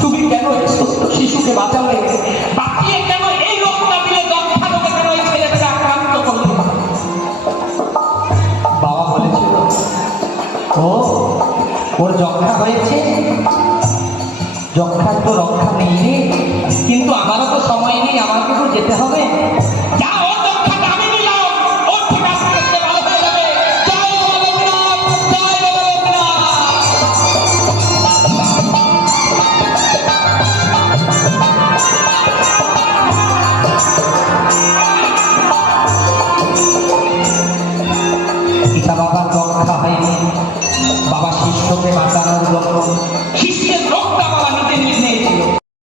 তুমি কেন শিশুকে বাঁচালে আক্রান্ত বাবা বলেছিল ও ওর যক্ষা হয়েছে যক্ষার তো রক্ষা নেই কিন্তু আমারও তো সময় নেই আমাকে তো যেতে হবে বাবা শিষ্যকে বাঁচানোর জন্য শিষ্যের রক্ত